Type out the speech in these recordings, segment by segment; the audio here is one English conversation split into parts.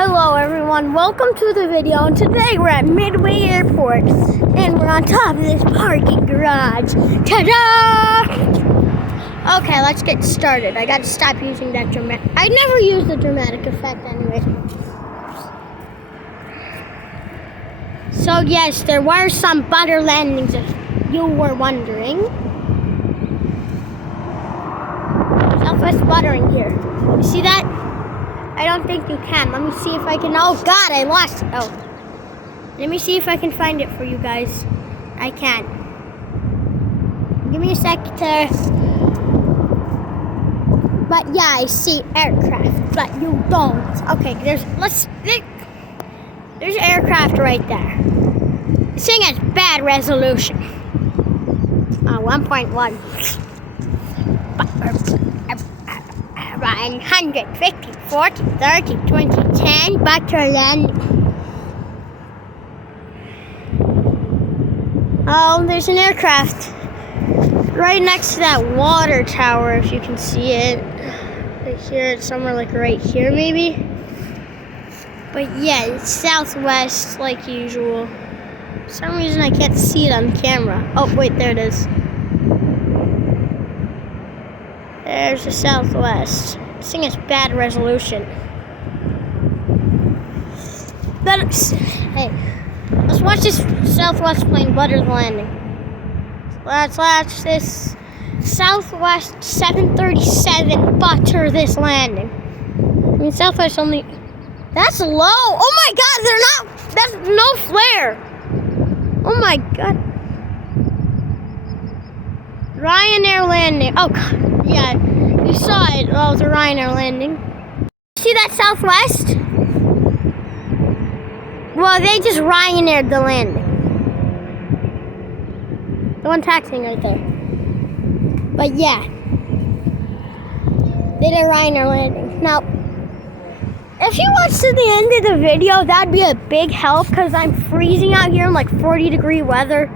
Hello everyone, welcome to the video, and today we're at Midway Airport and we're on top of this parking garage. Ta-da! Okay, let's get started. I gotta stop using that dramatic. I never use the dramatic effect anyway. So yes, there were some butter landings if you were wondering. Southwest buttering here. You see that? I don't think you can. Let me see if I can. Oh God, I lost it. Oh. Let me see if I can find it for you guys. I can. Give me a sec to. But yeah, I see aircraft, but you don't. Okay, there's aircraft right there. This thing has bad resolution. 1.1. 150, 40, 30, 20, 10, butter landing. Oh, there's an aircraft right next to that water tower, if you can see it. Right here, it's somewhere like right here maybe. But yeah, it's southwest like usual. For some reason I can't see it on camera. Oh wait, there it is. There's the southwest. This thing has bad resolution. But hey, let's watch this southwest plane butter the landing. Let's watch this southwest 737 butter this landing. I mean, southwest only. That's low. Oh my God, they're not. That's no flare. Oh my God. Ryanair landing. Oh God. Yeah, you saw it. Oh, the Ryanair landing. See that southwest? Well, they just Ryanair'd the landing. The one taxiing right there. But yeah, they did a Ryanair landing. Now, if you watch to the end of the video, that'd be a big help because I'm freezing out here in like 40-degree weather,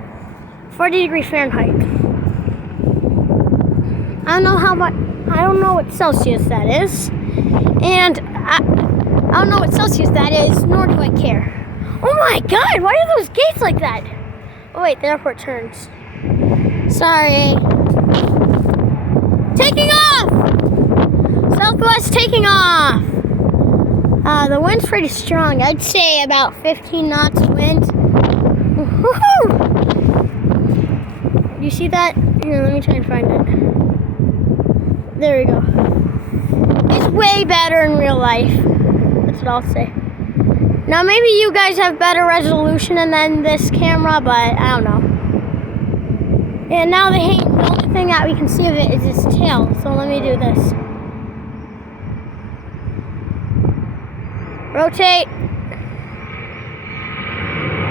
40-degree Fahrenheit. I don't know what Celsius that is. And I don't know what Celsius that is, nor do I care. Oh my God, why are those gates like that? Oh wait, the airport turns. Sorry. Taking off! Southwest taking off! The wind's pretty strong. I'd say about 15 knots wind. Woohoo! Do you see that? Here, let me try and find it. There we go. It's way better in real life. That's what I'll say. Now maybe you guys have better resolution than this camera, but I don't know. And now the only thing that we can see of it is its tail. So let me do this. Rotate.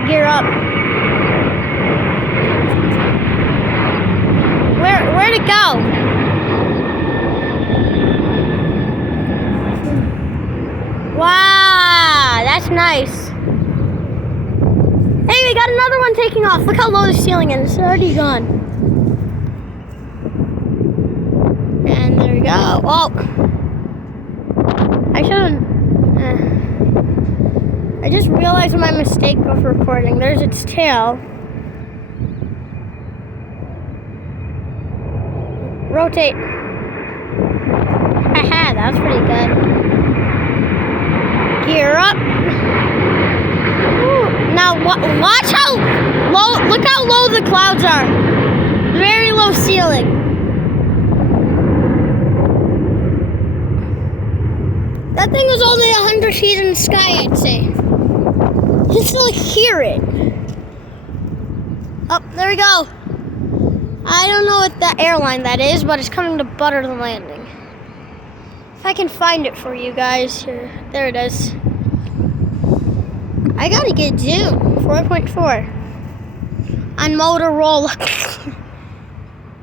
Gear up. Where'd it go? Wow, that's nice. Hey, we got another one taking off. Look how low the ceiling is. It's already gone. And there we go. Oh, I shouldn't. I just realized my mistake of recording. There's its tail. Rotate. Haha, that was pretty good. Gear up. Ooh. Now watch how low. Look how low the clouds are. Very low ceiling. That thing was only 100 feet in the sky, I'd say. You can still hear it. Oh, there we go. I don't know what the airline that is, but it's coming to butter the landing. If I can find it for you guys. Here. There it is. I gotta get zoom. 4.4. On Motorola.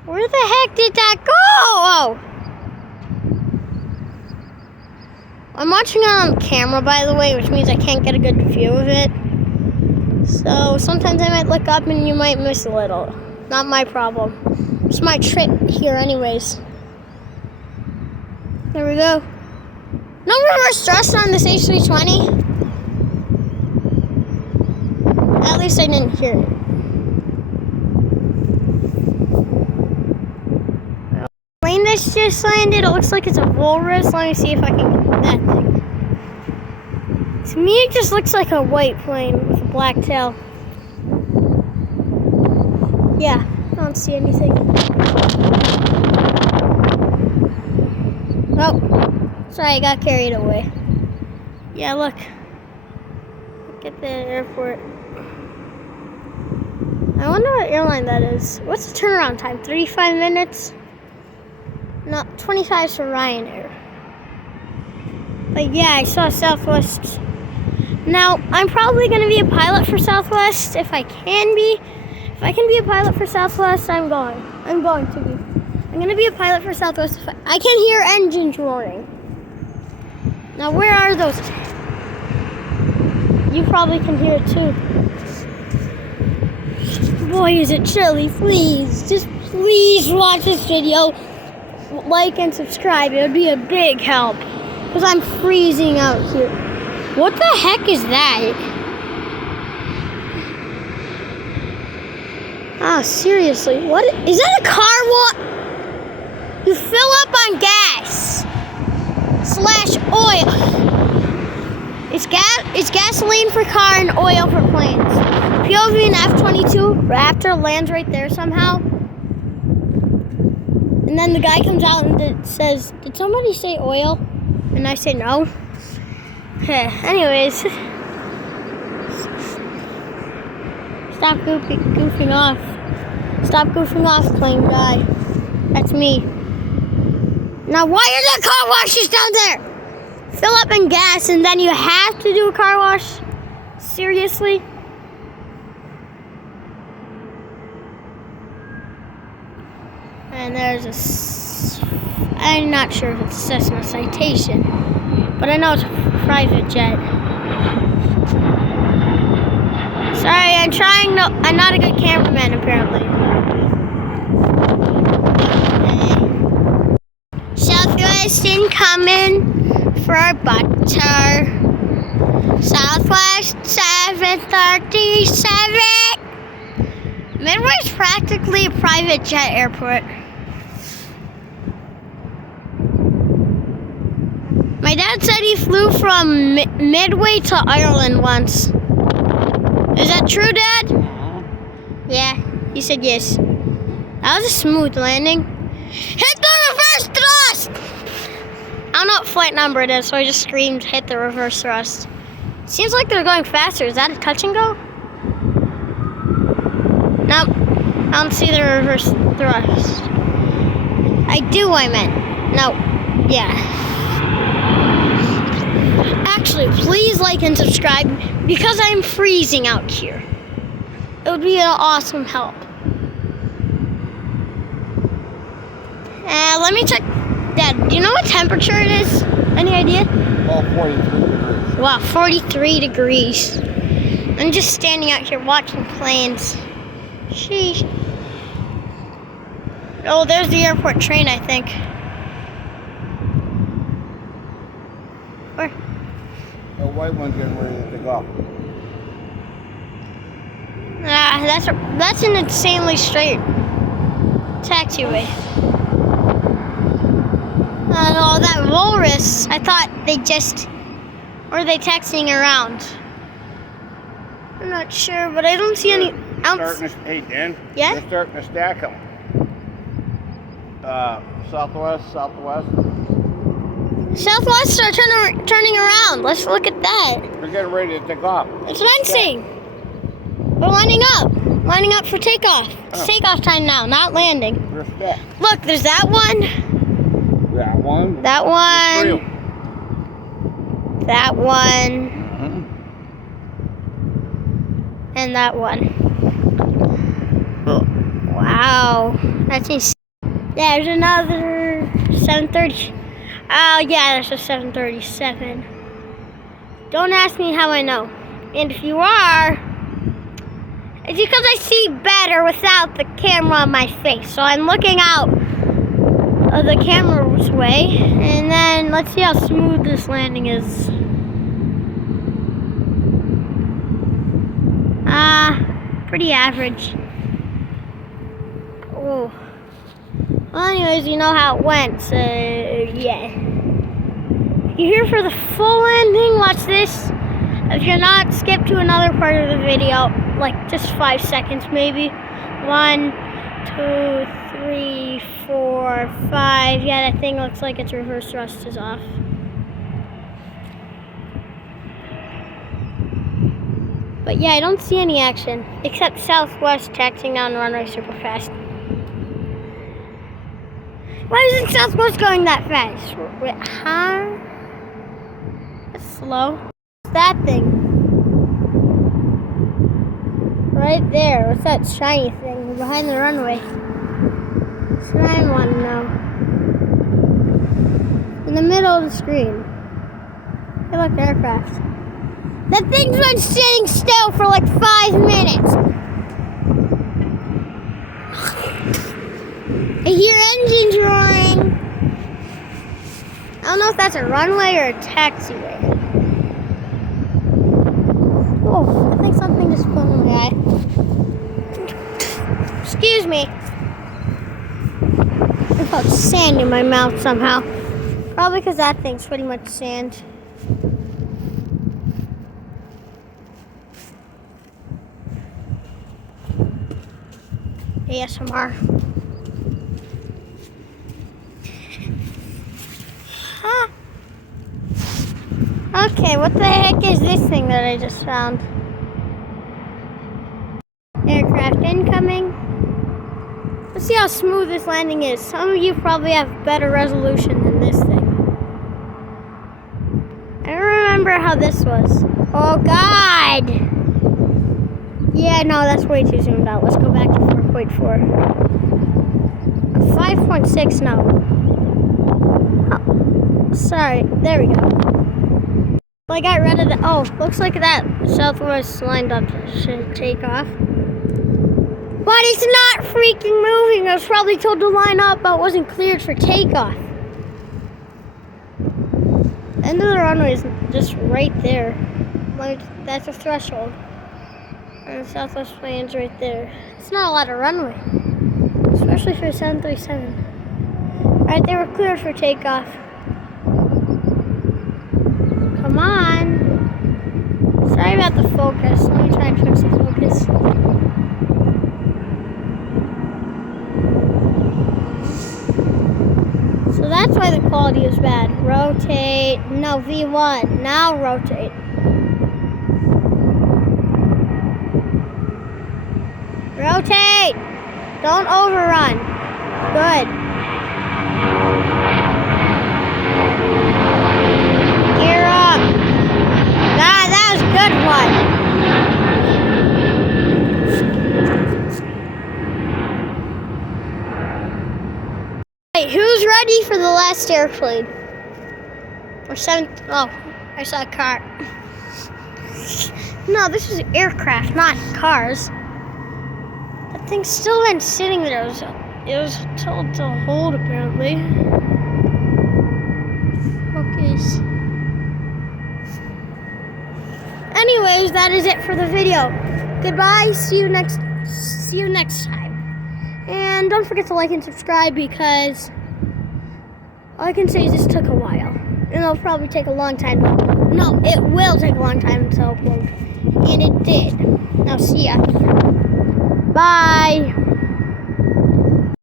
Where the heck did that go? Oh. I'm watching it on camera, by the way, which means I can't get a good view of it. So sometimes I might look up and you might miss a little. Not my problem. It's my trick here anyways. There we go. No reverse thrust on this H320. At least I didn't hear it. Plane that's just landed, it looks like it's a walrus. Let me see if I can get that thing. To me, it just looks like a white plane with a black tail. Yeah, I don't see anything. Oh, sorry, I got carried away. Yeah, look. Look at the airport. I wonder what airline that is. What's the turnaround time? 35 minutes? No, 25 for Ryanair. But yeah, I saw Southwest. Now, I'm probably going to be a pilot for Southwest if I can be. If I can be a pilot for Southwest, I'm going. I'm going to be. I'm going to be a pilot for Southwest. If I can hear engines roaring. Now, where are those? You probably can hear it too. Boy, is it chilly. Please, just please watch this video. Like and subscribe. It would be a big help. Because I'm freezing out here. What the heck is that? Oh, seriously. What? Is that a car wash? You fill up on gas. / oil. It's gasoline for car and oil for planes. POV and F-22 Raptor lands right there somehow. And then the guy comes out and says, "Did somebody say oil?" And I say no. Okay, anyways. Stop goofing off. Stop goofing off, plane guy. That's me. Now, why are there car washes down there? Fill up in gas and then you have to do a car wash? Seriously? And there's I'm not sure if it's a Cessna Citation, but I know it's a private jet. Sorry, I'm not a good cameraman apparently. Okay. Southwest incoming for butter. Southwest 737. Midway's practically a private jet airport. My dad said he flew from Midway to Ireland once. Is that true, Dad? Yeah, he said yes. That was a smooth landing. Hit the reverse thrust! I don't know what flight number it is, so I just screamed, hit the reverse thrust. Seems like they're going faster. Is that a touch and go? Nope, I don't see the reverse thrust. I meant. No, yeah. Actually, please like and subscribe because I'm freezing out here. It would be an awesome help. Let me check. Dad, do you know what temperature it is? Any idea? Well, 43 degrees. Wow, 43 degrees. I'm just standing out here watching planes. Sheesh. Oh, there's the airport train, I think. Where? The white one's getting ready to take off. That's an insanely straight taxiway. Oh, that walrus. I thought or are they taxiing around? I'm not sure, but I don't see any. Hey, Dan. Yeah? They're starting to stack them. Southwest. Southwest are turning around. Let's look at that. They're getting ready to take off. That's what I'm saying. We're lining up for takeoff. It's takeoff time now, not landing. They're stacked. Look, there's that one. That one. That one. That one. Mm-hmm. And that one. Oh, wow. That's insane. There's another 730. Oh, yeah, there's a 737. Don't ask me how I know. And if you are, it's because I see better without the camera on my face. So I'm looking out the camera's way, and then let's see how smooth this landing is. Pretty average. Oh. Well, anyways, you know how it went, so yeah. If you're here for the full ending, watch this. If you're not, skip to another part of the video, like just 5 seconds maybe. 1, 2, 3, 4, 5. Yeah, that thing looks like its reverse thrust is off. But yeah, I don't see any action, except Southwest taxiing down the runway super fast. Why isn't Southwest going that fast? Wait, huh? That's slow. What's that thing? Right there. What's that shiny thing behind the runway? That's what I want to know. In the middle of the screen. Hey, look, aircraft. That thing's been sitting still for like 5 minutes. I hear engines roaring. I don't know if that's a runway or a taxiway. Oh, I think something just flew in my eye. Excuse me. I felt sand in my mouth somehow. Probably because that thing's pretty much sand. ASMR. Huh. Okay, what the heck is this thing that I just found? Aircraft incoming. Let's see how smooth this landing is. Some of you probably have better resolution than this thing. I don't remember how this was. Oh God! Yeah, no, that's way too zoomed out. Let's go back to 4.4. 5.6 now. Oh, sorry, there we go. Well, I got rid of the. Oh, looks like that Southwest lined up to take off. But it's not freaking moving. I was probably told to line up, but wasn't cleared for takeoff. The end of the runway is just right there. Like, that's a threshold. And the Southwest plane's right there. It's not a lot of runway, especially for a 737. Alright, they were cleared for takeoff. Come on. Sorry about the focus. Let me try and fix the focus. So that's why the quality is bad. Rotate. No, V1. Now rotate. Rotate! Don't overrun. Good. Gear up. That was a good one. Wait, who's ready for the last airplane? Or 7th? Oh, I saw a car. No, this is aircraft, not cars. That thing's still been sitting there. It was told to hold, apparently. Focus. Anyways, that is it for the video. Goodbye. See you next time. And don't forget to like and subscribe, because all I can say is this took a while. And it'll probably take a long time to upload. No, it will take a long time to upload. And it did. Now see ya. Bye.